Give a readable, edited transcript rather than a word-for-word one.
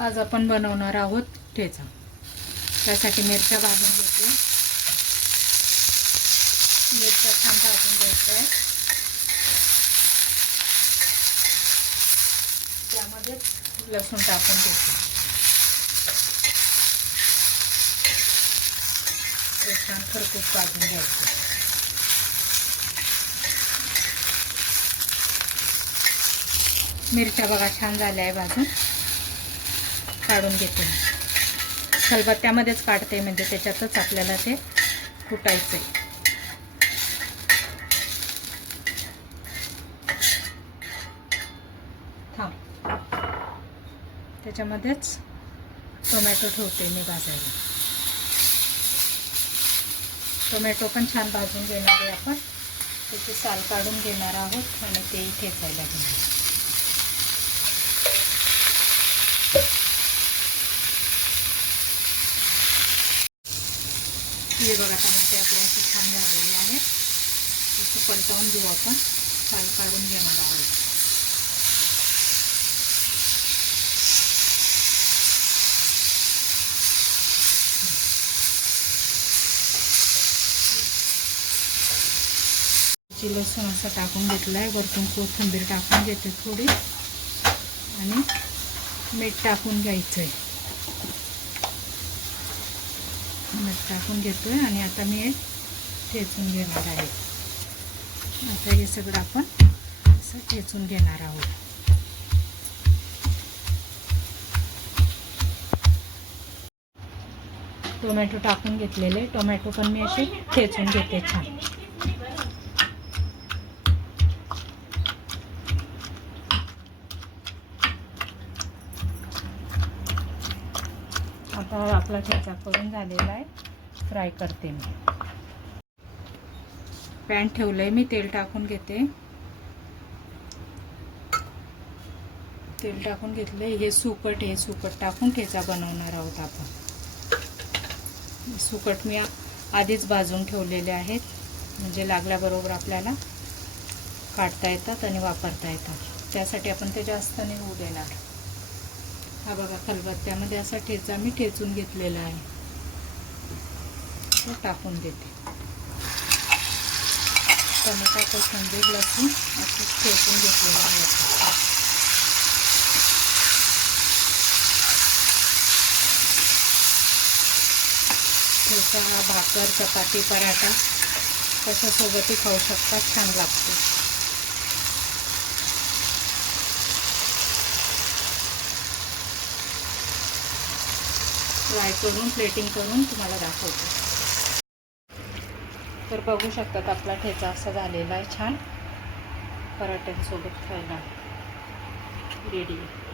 आज आपण बनवणार आहोत ठेचा। त्यासाठी मिरच्या भाजून घेते। मिरच्या छान भाजून घ्यायच्या आहे। त्यामध्ये लसूण टाकून घेते। ते छान खरपूस भाजून घ्यायचं। मिरच्या बघा छान झाल्या आहे भाजून, काढून घेते। खलबत्त्यामध्येच काढते, म्हणजे त्याच्यातच आपल्याला ते कुटायचं आहे। त्याच्यामध्येच टोमॅटो ठेवते मी भाजायला। टोमॅटो पण छान भाजून घेणार आहे आपण। त्याची साल काढून घेणार आहोत आणि ते ठेचायला घेणार। हे बघा टमाटे आपले असे छान झालेले आहेत। असं परतवून घेऊ आपण। साल काढून घेणार आहोत। लसूण असं टाकून घेतलं आहे। वरतून कोथिंबीर टाकून घेते थोडी आणि मीठ टाकून घ्यायचं आहे। मीठ टाकून घेतोय आणि आता मी हे ठेचून घेणार आहे। आता हे सगळं आपण असं ठेचून घेणार आहोत। टोमॅटो टाकून घेतलेले, टोमॅटो पण मी असे ठेचून घेते छान। आता आपला ठेचा करून झालेला आहे। फ्राय करते मी। पॅन ठेवलंय मी, तेल टाकून घेते। तेल टाकून घेतलंय। हे सुकट आहे, सुकट टाकून ठेचा बनवणार आहोत आपण। सुकट मी आधीच भाजून ठेवलेले आहेत, म्हणजे लागल्याबरोबर आपल्याला काढता येतात आणि वापरता येतात। त्यासाठी आपण ते जास्त नाही होऊ देणार। हा बघा, खलबत्त्यामध्ये असा ठेचा मी ठेचून घेतलेला आहे। तो टाकून देते। टमाटा, कोथिंबीर, लसूण असं ठेचून घेतलेलं आहे। ठेचा भाकर, चपाती, पराठा कशासोबतही खाऊ शकतात, छान लागतो। फ्राय करून प्लेटिंग करून तुम्हाला दाखवते। तर बघू शकतात आपला ठेचा असा झालेला आहे, छान पराठ्यांसोबत खायला रेडी आहे।